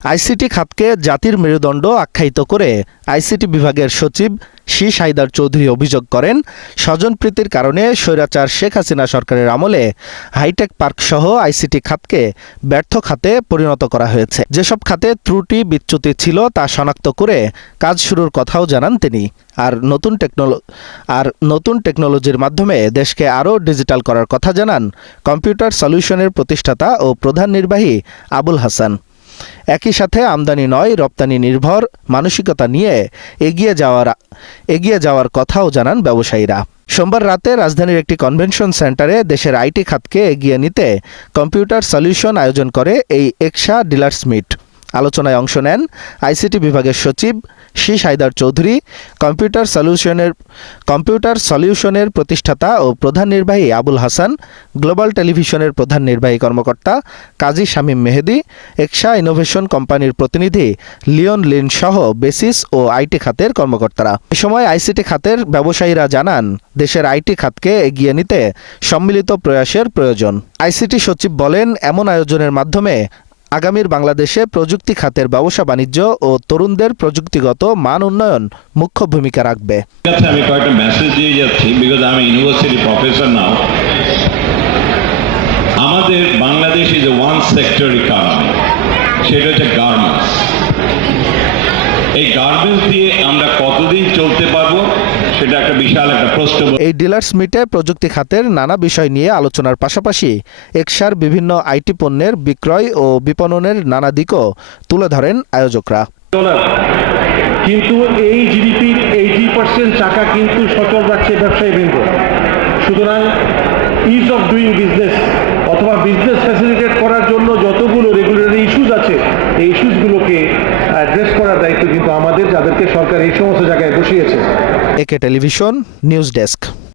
ICT খাতকে জাতির মেরুদণ্ড আখ্যায়িত করে আইসিটি বিভাগের সচিব শি. সাইদার চৌধুরী অভিযোগ করেন স্বজনপ্রীতির কারণে স্বৈরাচার শেখ হাসিনা সরকারের আমলে হাইটেক পার্ক সহ আইসিটি খাতকে ব্যর্থ খাতে পরিণত করা হয়েছে। যেসব খাতে ত্রুটি বিচ্যুতি ছিল তা শনাক্ত করে কাজ শুরুর কথাও জানান তিনি। আর নতুন টেকনোল, আর নতুন টেকনোলজির মাধ্যমে দেশকে আরও ডিজিটাল করার কথা জানান কম্পিউটার সলিউশনের প্রতিষ্ঠাতা ও প্রধান নির্বাহী আবুল হাসান। একই সাথে আমদানি নয়, রপ্তানি নির্ভর, মানসিকতা নিয়ে এগিয়ে যাওয়ার এগিয়ে যাওয়ার কথাও জানান ব্যবসায়ীরা। সোমবার রাতে রাজধানীর একটি কনভেনশন সেন্টারে দেশের আইটি খাতকে এগিয়ে নিতে কম্পিউটার সলিউশন আয়োজন করে এই এক্সা ডিলার্স মিট। আলোচনায় অংশ নেন আইসিটি বিভাগের সচিব শি সাইদার চৌধুরী, কম্পিউটার সলিউশনের কম্পিউটার সলিউশনের প্রতিষ্ঠাতা ও প্রধান নির্বাহী আবুল হাসান, গ্লোবাল টেলিভিশনের প্রধান নির্বাহী কর্মকর্তা কাজী শামীম মেহেদি, এক্সা ইনোভেশন কোম্পানির প্রতিনিধি লিওন লিন সহ বেসিস ও আইটি খাতের কর্মকর্তারা। এ সময় আইসিটি খাতের ব্যবসায়ীরা জানান, দেশের আইটি খাতকে এগিয়ে নিতে সম্মিলিত প্রয়াসের প্রয়োজন। আইসিটি সচিব বলেন, এমন আয়োজনের মাধ্যমে আগামীর বাংলাদেশে প্রযুক্তি খাতের ব্যবসা বাণিজ্য ও তরুণদের প্রযুক্তিগত মান উন্নয়ন মুখ্য ভূমিকা রাখবে। আমি কয়েকটা মেসেজ দিয়ে যাচ্ছি বিকজ আমি ইউনিভার্সিটি প্রফেসর নাও আমাদের Bangladesh is one sector economy সেটা হচ্ছে গার্মেন্টস এই গার্মেন্টস দিয়ে আমরা কতদিন চলতে পারব? সেটা একটা বিশাল একটা প্রশ্ন। এই ডিলার্স মিটে প্রযুক্তি খাতের নানা বিষয় নিয়ে আলোচনার পাশাপাশি এক্সার বিভিন্ন আইটি পণ্যের বিক্রয় ও বিপণনের নানা দিকও তুলে ধরেন আয়োজকরা। কিন্তু এই জিডিপির এইটি পার্সেন্ট টাকা কিন্তু সচল রাখছে ব্যবসায়ী বৃন্দ। সুতরাং ইজ অফ ডুইং বিজনেস অথবা বিজনেস ফ্যাসিলিটেট করার জন্য যতগুলো রেগুলেটরি ইস্যুজ আছে এই ইস্যুসগুলোকে অ্যাড্রেস করার দায়িত্ব কিন্তু আমাদের, যাদেরকে সরকার এই সমস্ত জায়গায় বসিয়েছে। একে টেলিভিশন, নিউজ ডেস্ক।